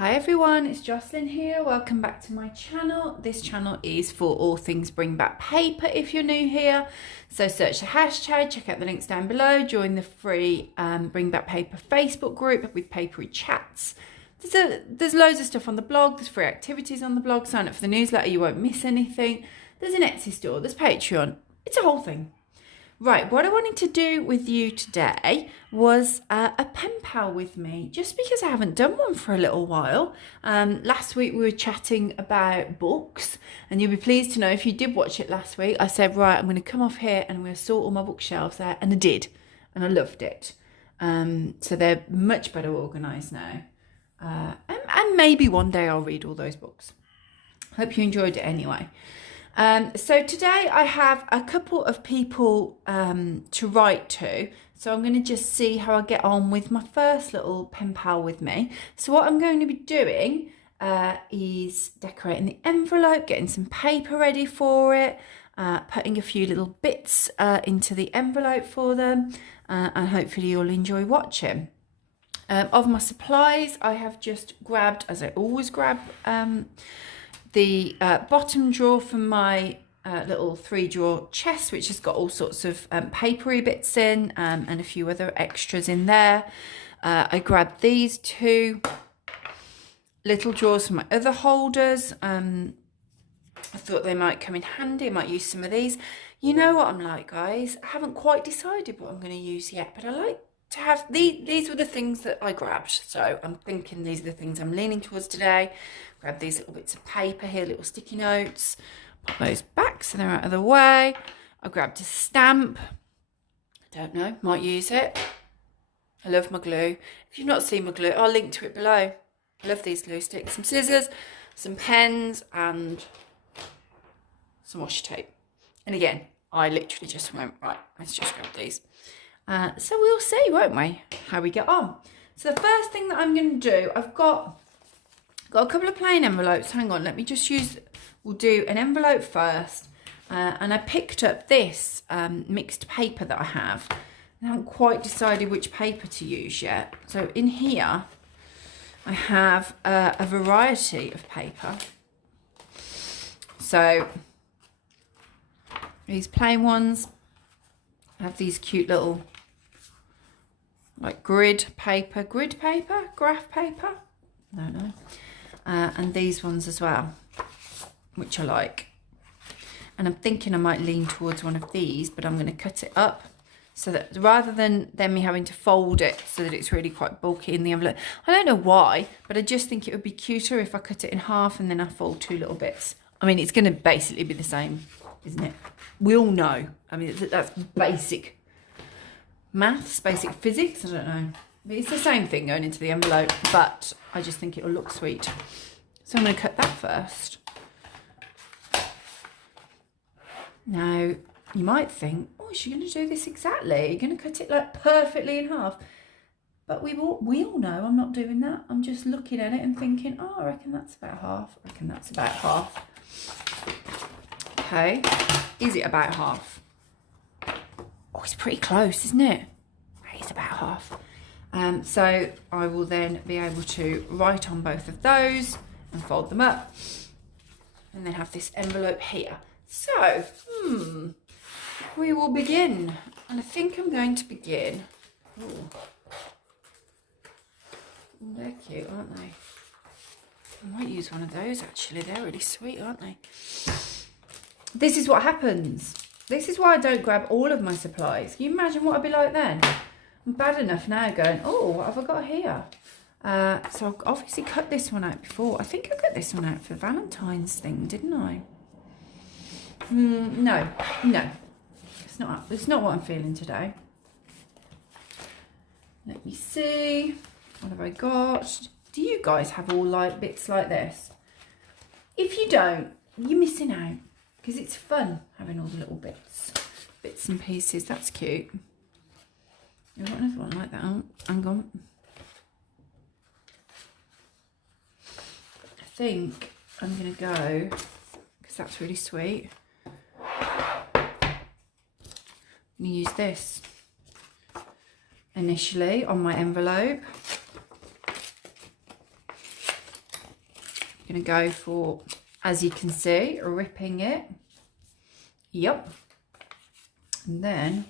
Hi everyone, it's Jocelyn here. Welcome back to my channel. This channel is for all things bring back paper if you're new here. So search the hashtag, check out the links down below, join the free Bring Back Paper Facebook group with papery chats. There's loads of stuff on the blog, there's free activities on the blog, sign up for the newsletter, you won't miss anything. There's an Etsy store, there's Patreon, it's a whole thing. Right, what I wanted to do with you today was a pen pal with me, just because I haven't done one for a little while. Last week we were chatting about books, and you'll be pleased to know if you did watch it last week, I said, right, I'm going to come off here and I'm going to sort all my bookshelves out, and I did, and I loved it. So they're much better organised now, and maybe one day I'll read all those books. Hope you enjoyed it anyway. So today I have a couple of people to write to, so I'm going to just see how I get on with my first little pen pal with me. So what I'm going to be doing is decorating the envelope, getting some paper ready for it, putting a few little bits into the envelope for them, and hopefully you'll enjoy watching. Of my supplies, I have just grabbed, as I always grab, the bottom drawer from my little 3-drawer chest, which has got all sorts of papery bits in, and a few other extras in there. I grabbed these 2 little drawers from my other holders. I thought they might come in handy. I might use some of these. You know what I'm like, guys. I haven't quite decided what I'm going to use yet, but I like to have these were the things that I grabbed, so I'm thinking these are the things I'm leaning towards today. Grab these little bits of paper here, little sticky notes, put those back so they're out of the way. I grabbed a stamp, I don't know, might use it. I love my glue. If you've not seen my glue, I'll link to it below. I love these glue sticks. Some scissors, some pens, and some washi tape. And again, I literally just went, right, let's just grab these. So we'll see, won't we, how we get on. So the first thing that I'm going to do, I've got a couple of plain envelopes. Hang on, let me just we'll do an envelope first. And I picked up this mixed paper that I have. I haven't quite decided which paper to use yet. So in here, I have a variety of paper. So these plain ones, I have these cute little like graph paper, I don't know. And these ones as well, which I like. And I'm thinking I might lean towards one of these, but I'm going to cut it up so that rather than me having to fold it so that it's really quite bulky in the envelope. I don't know why, but I just think it would be cuter if I cut it in half and then I fold 2 little bits. I mean, it's going to basically be the same, isn't it? We all know. I mean, that's basic maths, basic physics, I don't know. But it's the same thing going into the envelope, but I just think it'll look sweet. So I'm going to cut that first. Now, you might think, oh, is she going to do this exactly? You're going to cut it like perfectly in half. But we all know I'm not doing that. I'm just looking at it and thinking, oh, I reckon that's about half. I reckon that's about half. Okay, is it about half? Oh, it's pretty close, isn't it? It's about half. So I will then be able to write on both of those and fold them up, and then have this envelope here. So, we will begin. And I think I'm going to begin. Ooh. They're cute, aren't they? I might use one of those actually. They're really sweet, aren't they? This is what happens. This is why I don't grab all of my supplies. Can you imagine what I'd be like then? I'm bad enough now going, oh, what have I got here? So I'll obviously cut this one out before. I think I cut this one out for Valentine's thing, didn't I? No. It's not what I'm feeling today. Let me see. What have I got? Do you guys have all like bits like this? If you don't, you're missing out. Because it's fun having all the little bits and pieces. That's cute. I've got another one like that. Oh, hang on. I think I'm going to go, because that's really sweet. I'm going to use this initially on my envelope. going to go for, as you can see, ripping it. Yep. And then,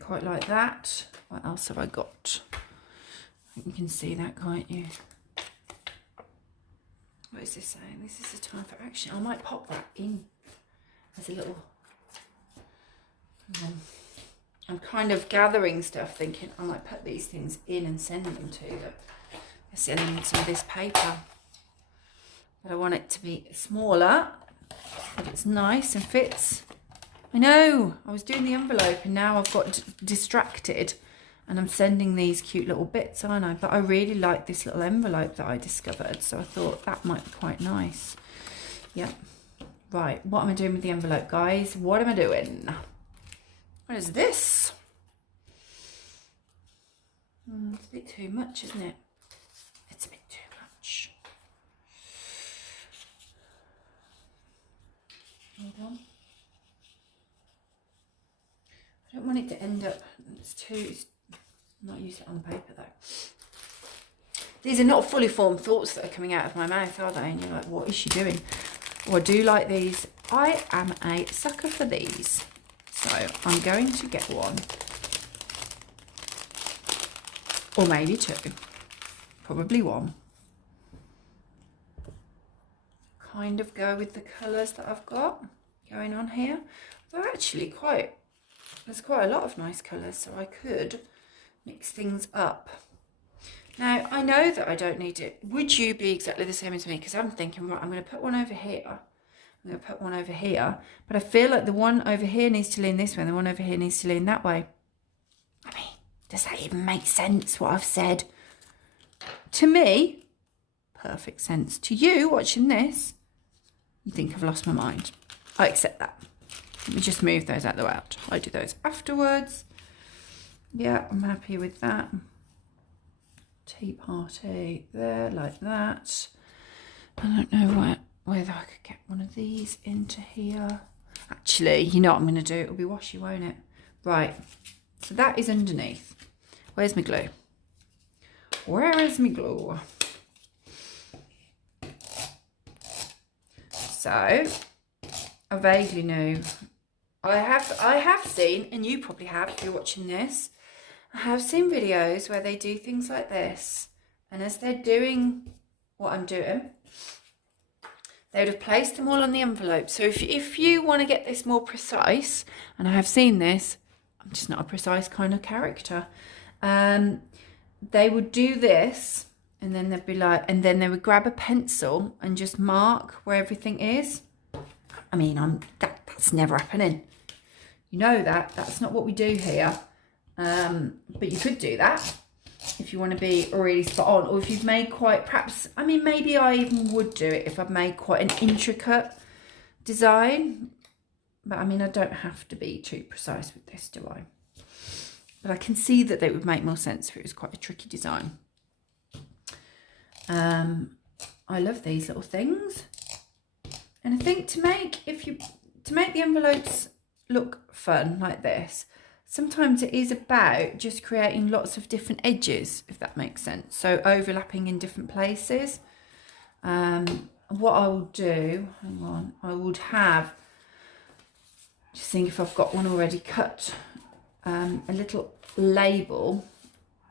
quite like that. What else have I got? You can see that, can't you? What is this saying? This is the time for action. I might pop that in as a little... I'm kind of gathering stuff, thinking I might put these things in and send them to them. I see I need some of this paper. But I want it to be smaller, but it's nice and fits. I know, I was doing the envelope and now I've got distracted and I'm sending these cute little bits, aren't I? But I really like this little envelope that I discovered, so I thought that might be quite nice. Yep. Right, what am I doing with the envelope, guys? What am I doing? What is this? It's a bit too much, isn't it? It's a bit too much. Hold on. I don't want it to end up, I'm not used it on paper though. These are not fully formed thoughts that are coming out of my mouth, are they? And you're like, what is she doing? Oh, I do like these. I am a sucker for these. So I'm going to get one. Or maybe two. Probably one. Kind of go with the colours that I've got going on here. They're actually there's quite a lot of nice colours, so I could mix things up. Now, I know that I don't need it. Would you be exactly the same as me? Because I'm thinking, right, I'm going to put one over here. I'm going to put one over here. But I feel like the one over here needs to lean this way and the one over here needs to lean that way. I mean, does that even make sense, what I've said? To me, perfect sense. To you, watching this, you think I've lost my mind. I accept that. Let me just move those out of the way. I'll do those afterwards. Yeah, I'm happy with that. Tea party there, like that. I don't know whether I could get one of these into here. Actually, you know what I'm going to do? It'll be washy, won't it? Right, so that is underneath. Where's my glue? Where is my glue? So, I vaguely know. I have seen, and you probably have if you're watching this, I have seen videos where they do things like this, and as they're doing what I'm doing, they would have placed them all on the envelope. So if you want to get this more precise, and I have seen this, I'm just not a precise kind of character, they would do this, and then they'd be like, and then they would grab a pencil and just mark where everything is. I mean, that's never happening. You know that's not what we do here. But you could do that if you want to be really spot on, or if you've made quite, perhaps, I mean, maybe I even would do it if I've made quite an intricate design, but I mean, I don't have to be too precise with this, do I? But I can see that they would make more sense if it was quite a tricky design. I love these little things, and I think to make the envelopes look fun like this, sometimes it is about just creating lots of different edges, if that makes sense. So overlapping in different places. What I will do, hang on, I would have, just think if I've got one already cut, a little label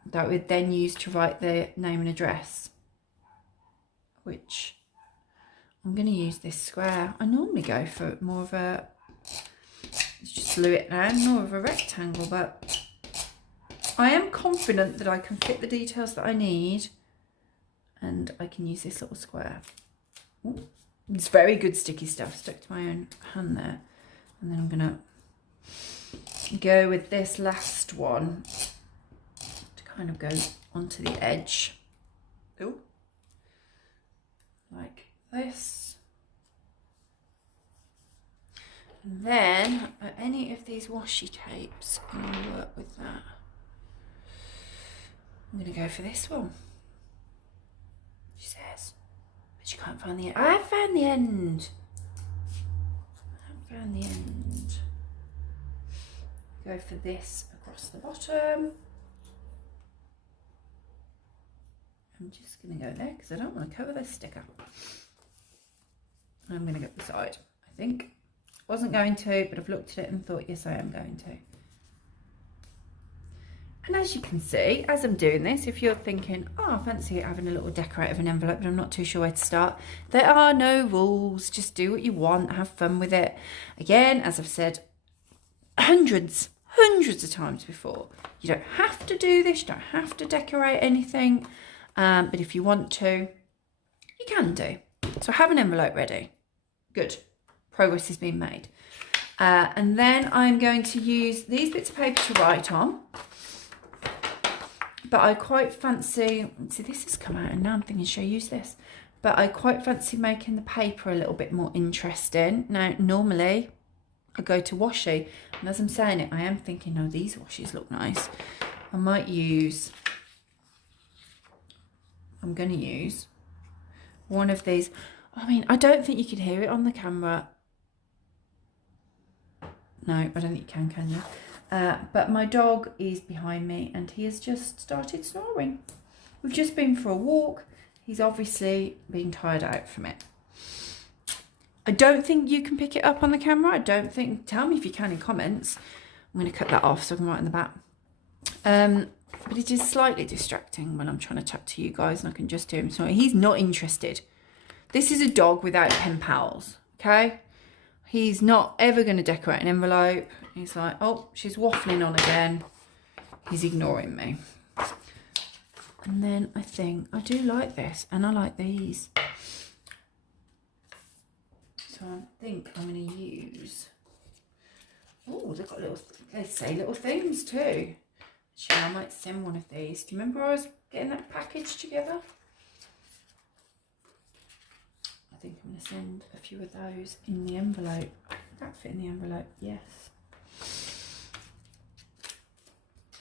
that I would then use to write the name and address, which I'm going to use this square. I normally go for more of a, just glue it down, more of a rectangle, but I am confident that I can fit the details that I need, and I can use this little square. Ooh, it's very good sticky stuff, stuck to my own hand there. And then I'm gonna go with this last one to kind of go onto the edge. Ooh, like this. And then, any of these washi tapes, I'm going to work with that. I'm going to go for this one. She says, but you can't find the end. I found the end. I found the end. Go for this across the bottom. I'm just going to go there because I don't want to cover this sticker. I'm going to go the side, I think. Wasn't going to, but I've looked at it and thought, yes, I am going to. And as you can see, as I'm doing this, if you're thinking, oh, I fancy having a little decorative an envelope, but I'm not too sure where to start, there are no rules. Just do what you want, have fun with it. Again, as I've said hundreds of times before, you don't have to do this, you don't have to decorate anything, but if you want to, you can do. So have an envelope ready. Good. Progress has been made. And then I'm going to use these bits of paper to write on. But I quite fancy, see this has come out and now I'm thinking, should I use this? But I quite fancy making the paper a little bit more interesting. Now, normally I go to washi, and as I'm saying it, I am thinking, oh, these washes look nice. I might use, I'm going to use one of these. I mean, I don't think you can hear it on the camera. No, I don't think you can you? But my dog is behind me and he has just started snoring. We've just been for a walk. He's obviously been tired out from it. I don't think you can pick it up on the camera. I don't think, tell me if you can in comments. I'm going to cut that off so I can write in the back. But it is slightly distracting when I'm trying to chat to you guys and I can just hear him snoring. He's not interested. This is a dog without pen pals, okay? He's not ever going to decorate an envelope. He's like, oh, she's waffling on again. He's ignoring me. And then I think, I do like this and I like these. So I think I'm going to use, oh, they've got little, they say little things too. Actually, I might send one of these. Do you remember I was getting that package together? I think I'm going to send a few of those in the envelope. Would that fit in the envelope? Yes.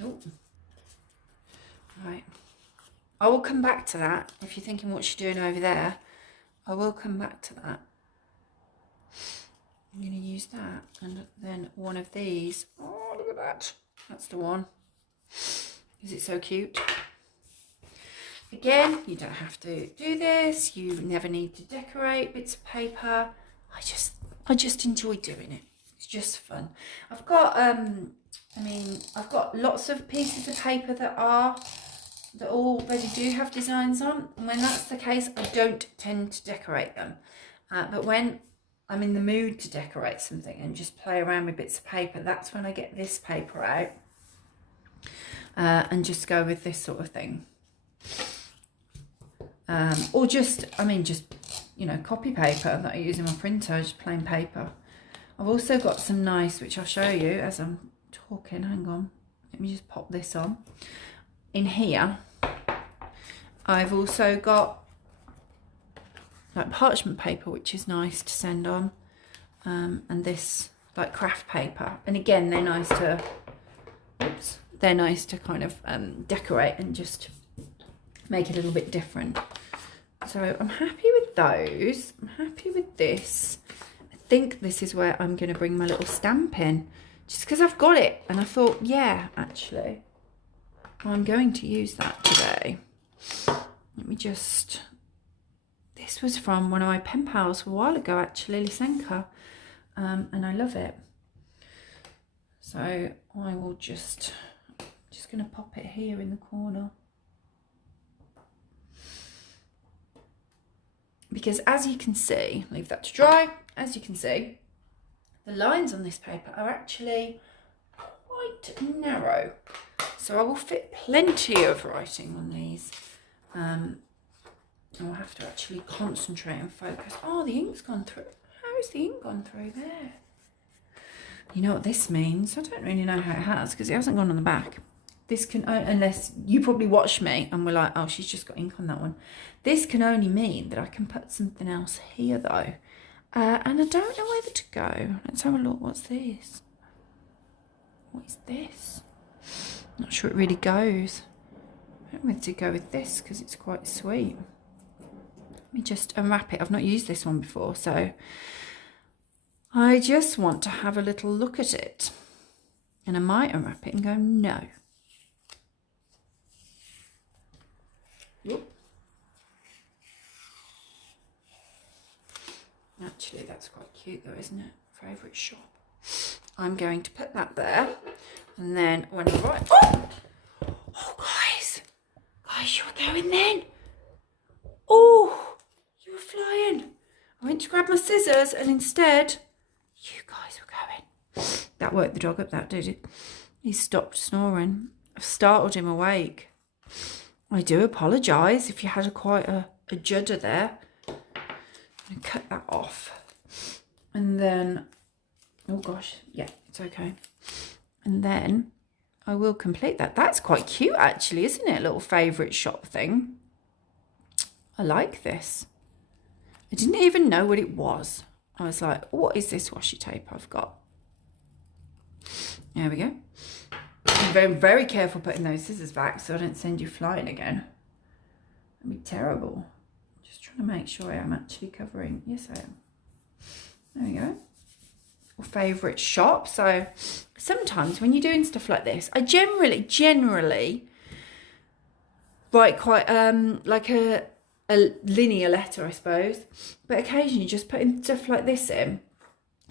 Oh. Right. I will come back to that. If you're thinking what's she doing over there, I will come back to that. I'm going to use that and then one of these. Oh, look at that. That's the one. Is it so cute? Again, you don't have to do this. You never need to decorate bits of paper. I just enjoy doing it. It's just fun. I've got I've got lots of pieces of paper that already do have designs on. And when that's the case, I don't tend to decorate them. But when I'm in the mood to decorate something and just play around with bits of paper, that's when I get this paper out and just go with this sort of thing. Or just, you know, copy paper that I use in my printer, just plain paper. I've also got some nice, which I'll show you as I'm talking. Hang on, let me just pop this on. In here, I've also got like parchment paper, which is nice to send on, and this like craft paper. And again, they're nice to, oops, they're nice to kind of decorate and just make it a little bit different. So I'm happy with those. I'm happy with this. I think this is where I'm going to bring my little stamp in, just because I've got it. And I thought, yeah, actually, I'm going to use that today. Let me just, this was from one of my pen pals a while ago, actually, Lysenka, and I love it. So I will just going to pop it here in the corner. Because as you can see, leave that to dry, as you can see, the lines on this paper are actually quite narrow. So I will fit plenty of writing on these. I'll have to actually concentrate and focus. Oh, the ink's gone through. How has the ink gone through there? You know what this means? I don't really know how it has because it hasn't gone on the back. This can, unless you probably watched me and were like, oh, she's just got ink on that one. This can only mean that I can put something else here though. And I don't know whether to go. Let's have a look. What's this? What is this? Not sure it really goes. I don't know whether to go with this because it's quite sweet. Let me just unwrap it. I've not used this one before, so I just want to have a little look at it. And I might unwrap it and go, no. Whoop. actually. That's quite cute though, isn't it? Favourite shop. I'm going to put that there. And then when I write... Oh! Oh, guys. Guys, you were going then. Oh, you were flying. I went to grab my scissors and instead, you guys were going. That woke the dog up, that did it. He stopped snoring. I've startled him awake. I do apologise if you had quite a judder there. I'm going to cut that off. And then, oh gosh, yeah, it's okay. And then I will complete that. That's quite cute actually, isn't it? A little favourite shop thing. I like this. I didn't even know what it was. I was like, what is this washi tape I've got? There we go. I'm very, very careful putting those scissors back so I don't send you flying again. That'd be terrible. Just trying to make sure I am actually covering. Yes, I am. There we go. Or favourite shop. So sometimes when you're doing stuff like this, I generally write quite like a linear letter, I suppose. But occasionally just putting stuff like this in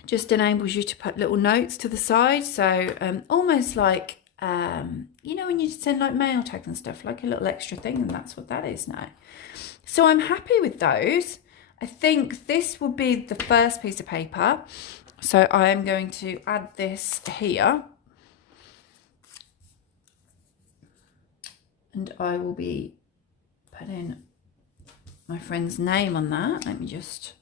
just enables you to put little notes to the side. So almost like, you know, when you send like mail tags and stuff, like a little extra thing, and that's what that is now. So I'm happy with those. I think this will be the first piece of paper. So I am going to add this here. And I will be putting my friend's name on that. Let me just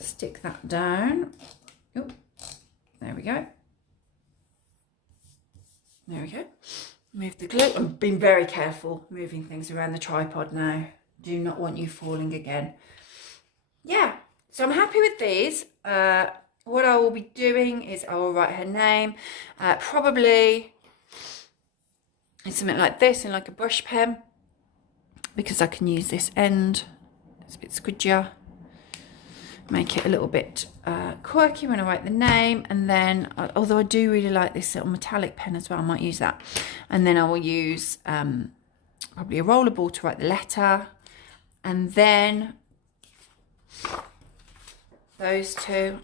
stick that down. Oh, there we go. There we go. Move the glue. I'm being very careful moving things around the tripod now. Do not want you falling again. Yeah, so I'm happy with these. What I will be doing is I will write her name. Probably it's something like this in like a brush pen, because I can use this end. It's a bit squidgier. Make it a little bit quirky when I write the name. And then, although I do really like this little metallic pen as well, I might use that. And then I will use probably a roller ball to write the letter. And then those two,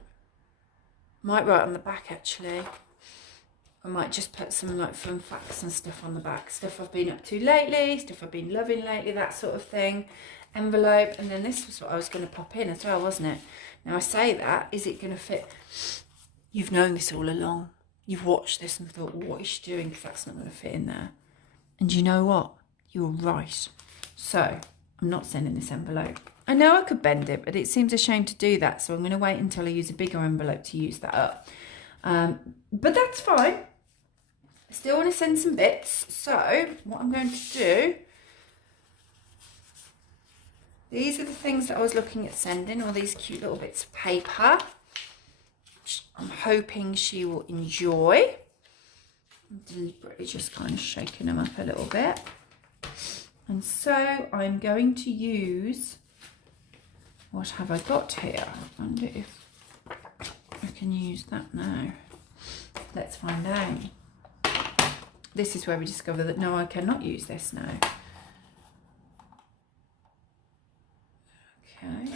might write on the back actually. I might just put some like fun facts and stuff on the back. Stuff I've been up to lately, stuff I've been loving lately, that sort of thing. Envelope. And then this was what I was going to pop in as well, wasn't it? Now I say that, is it going to fit? You've known this all along. You've watched this and thought, well, what is she doing? Because that's not going to fit in there. And you know what? You were right. So I'm not sending this envelope. I know I could bend it, but it seems a shame to do that. So I'm going to wait until I use a bigger envelope to use that up. But that's fine. I still want to send some bits. So what I'm going to do, these are the things that I was looking at sending, all these cute little bits of paper, which I'm hoping she will enjoy. I'm deliberately just kind of shaking them up a little bit. And so I'm going to use, what have I got here? I wonder if I can use that now. Let's find out. This is where we discover that no, I cannot use this now. Okay.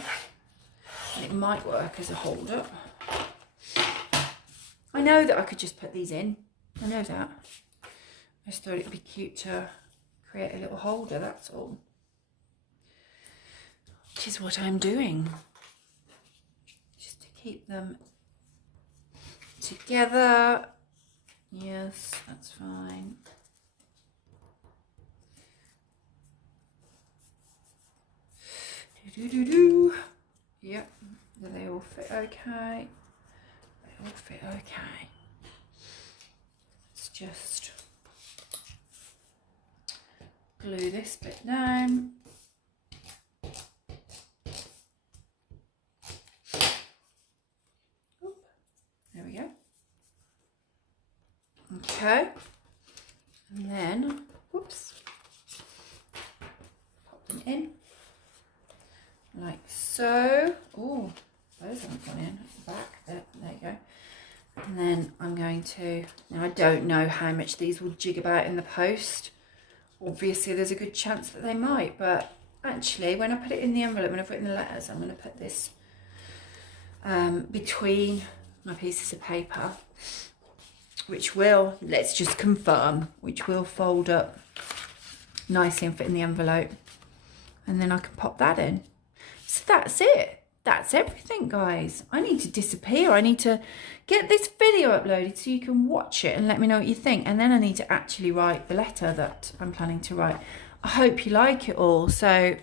And it might work as a holder. I know that I could just put these in. I know that. I just thought it'd be cute to create a little holder, that's all. Which is what I'm doing. Just to keep them together. Yes, that's fine. Do. Yep, do they all fit okay? They all fit okay. Let's just glue this bit down. Oop, there we go. Okay, and then, whoops, pop them in. Like so. Oh, those haven't gone in at the back. There you go. And then I'm going to, now I don't know how much these will jig about in the post. Obviously there's a good chance that they might, but actually, when I put it in the envelope, when I've written the letters, I'm going to put this between my pieces of paper, which will, let's just confirm, which will fold up nicely and fit in the envelope. And then I can pop that in. So that's it. That's everything, guys. I need to disappear. I need to get this video uploaded so you can watch it and let me know what you think. And then I need to actually write the letter that I'm planning to write. I hope you like it all. So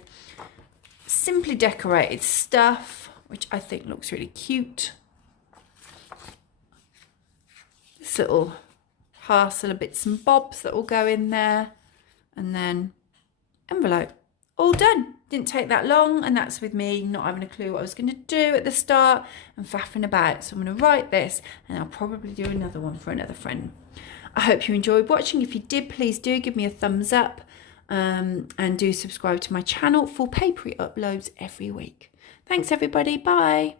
simply decorated stuff, which I think looks really cute. This little parcel of bits and bobs that will go in there. And then envelope. All done. Didn't take that long, and that's with me not having a clue what I was going to do at the start and faffing about. So I'm going to write this, and I'll probably do another one for another friend. I hope you enjoyed watching. If you did, please do give me a thumbs up, and do subscribe to my channel for papery uploads every week. Thanks everybody. Bye.